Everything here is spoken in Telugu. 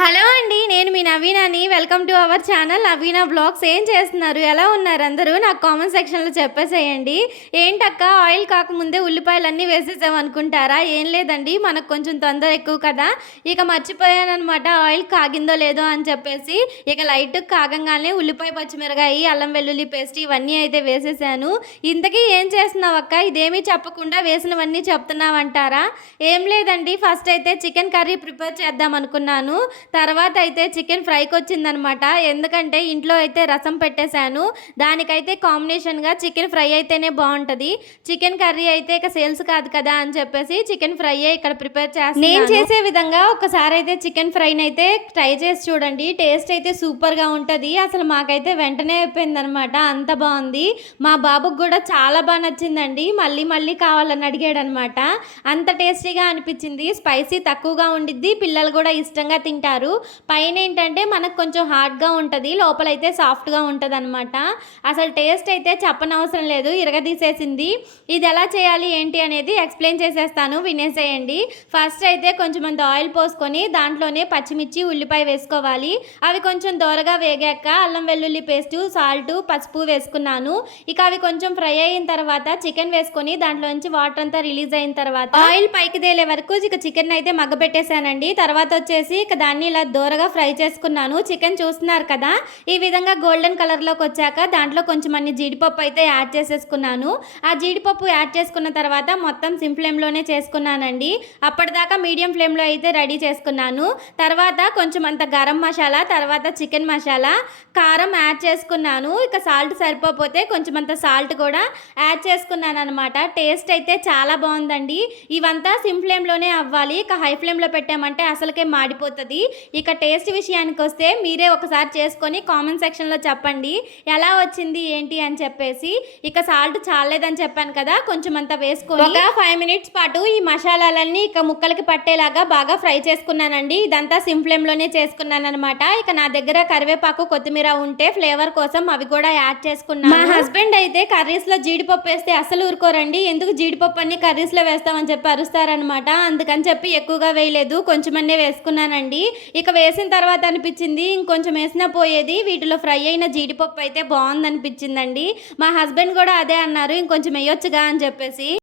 హలో అండి. నేను మీ నవీనాని. Welcome to our channel Naveena vlogs. ఏం చేస్తున్నారు? ఎలా ఉన్నారు అందరూ? నాకు కామెంట్ సెక్షన్‌లో చెప్పేసేయండి. ఏంటక్క ఆయిల్ కాకముందే ఉల్లిపాయలన్నీ వేసేసావనుకుంటారా? ఏం లేదండి. మనకు కొంచెం తొందర ఎక్కువ కదా! ఇక మర్చిపోయాననమాట ఆయిల్ కాగిందో లేదో అని చెప్పేసి. ఇక లైట్‌గా కాగంగానే ఉల్లిపాయ, పచ్చిమిరకాయి, అల్లం వెల్లుల్లి పేస్ట్ ఇవన్నీ అయితే వేసేసాను. ఇంతకీ ఏం చేస్తున్నావక్క? ఇదేమీ చెప్పకుండా వేసినవన్నీ చెప్తున్నావంటారా? ఏం లేదండి. ఫస్ట్ అయితే చికెన్ కర్రీ ప్రిపేర్ చేద్దామనుకున్నాను. తర్వాత అయితే చికెన్ ఫ్రైకొచ్చిందనమాట. ఎందుకంటే ఇంట్లో అయితే రసం పెట్టేశాను. దానికైతే కాంబినేషన్‌గా చికెన్ ఫ్రై అయితేనే బావుంటది. చికెన్ కర్రీ అయితే ఇక సేల్స్ కాదు కదా అని చెప్పేసి చికెన్ ఫ్రైయే ఇక్కడ ప్రిపేర్ చేస్తున్నాను. నేను చేసే విధంగా ఒకసారైతే చికెన్ ఫ్రైనైతే ట్రై చేసి చూడండి. టేస్ట్ అయితే సూపర్‌గా ఉంటది. అసలు మాకైతే వెంటనే అయిపోయిందనమాట. అంత బావుంది. మా బాబుకి గూడా చాలా నచ్చిందండి. మళ్ళీ మళ్ళీ కావాలని అడిగాడనమాట. అంత టేస్టీగా అనిపిచ్చింది. స్పైసీ తక్కువగా ఉండిద్ది. పిల్లలు గూడా ఇష్టంగా తింటారు. పైనేంటంటే మనకు కొంచెం హార్డ్‌గా ఉంటది. లోపలైతే సాఫ్ట్‌గా ఉంటదనమాట. అసలు టేస్ట్ అయితే చెప్పనవసరం లేదు. ఇరగదీసేసింది. ఇది ఎలా చేయాలి ఏంటి అనేది ఎక్స్‌ప్లెయిన్ చేసేస్తాను. వినేసేయండి. ఫస్ట్ అయితే కొంచెమంత ఆయిల్ పోసుకొని దాంట్లోనే పచ్చిమిర్చి, ఉల్లిపాయ వేసుకోవాలి. అవి కొంచెం దోరగా వేగాక అల్లం వెల్లుల్లి పేస్టు, సాల్టు, పసుపు వేసుకున్నాను. ఇక అవి కొంచెం ఫ్రై అయిన తర్వాత చికెన్ వేసుకొని దాంట్లో నుంచి వాటర్ అంతా రిలీజ్ అయిన తర్వాత ఆయిల్ పైకి తేలే వరకు ఇక చికెన్ అయితే మగ్గబెట్టేసానండి. తర్వాత వచ్చేసి ఇక దాన్ని ఇలా దోరగా ఫ్రై చేసుకున్నాను. చికెన్ చూస్తున్నారు కదా! ఈ విధంగా గోల్డెన్ కలర్‌లోకి వచ్చాక దాంట్లో కొంచెం అన్ని జీడిపప్పు అయితే యాడ్ చేసేసుకున్నాను. ఆ జీడిపప్పు యాడ్ చేసుకున్న తర్వాత మొత్తం సిమ్ ఫ్లేమ్‌లోనే చేసుకున్నానండి. అప్పటిదాకా మీడియం ఫ్లేమ్‌లో అయితే రెడీ చేసుకున్నాను. తర్వాత కొంచెం అంత గరం మసాలా, తర్వాత చికెన్ మసాలా, కారం యాడ్ చేసుకున్నాను. ఇక సాల్ట్ సరిపోతే కొంచెం అంత సాల్ట్ కూడా యాడ్ చేసుకున్నాననమాట. టేస్ట్ అయితే చాలా బావుందండి. ఇవంతా సిమ్ ఫ్లేమ్‌లోనే అవ్వాలి. ఇక హై ఫ్లేమ్‌లో పెట్టామంటే అసలకే మాడిపోతది. ఇక టేస్ట్ విషయానికొస్తే మీరే ఒకసారి చేసుకొని కామెంట్ సెక్షన్‌లో చెప్పండి. ఎలా వచ్చింది ఏంటి అని చెప్పేసి. ఇక సాల్ట్ చాల్లేదని చెప్పాను కదా! కొంచెం అంత వేసుకొని ఒక 5 మినిట్స్ పాటు ఈ మసాలాలన్నీ ఇక ముక్కలకి పట్టేలాగా బాగా ఫ్రై చేసుకున్నానండి. ఇదంతా సిమ్ ఫ్లేమ్‌లోనే చేసుకున్నాననమాట. ఇక నా దగ్గర కరివేపాకు, కొత్తిమీర ఉంటే ఫ్లేవర్ కోసం అవి కూడా యాడ్ చేసుకున్నాను. మా హస్బెండ్ అయితే కర్రీస్‌లో జీడిపప్పు వేస్తే అస్సలు ఊరుకోరండి. ఎందుకు జీడిపప్పు అన్ని కర్రీస్‌లో వేస్తామని చెప్పి అరుస్తారనమాట. అందుకని చెప్పి ఎక్కువగా వేయలేదు. కొంచెమన్నే వేసుకున్నానండి. ఇక వేసిన తర్వాత అనిపించింది ఇంకొంచెం వేసినా పోయేది. వీటిలో ఫ్రై అయిన జీడిపప్పు అయితే బావుందనిపించిందండి. మా హస్బెండ్ కూడా అదే అన్నారు. ఇంకొంచెం వేయొచ్చుగా అని చెప్పేసి.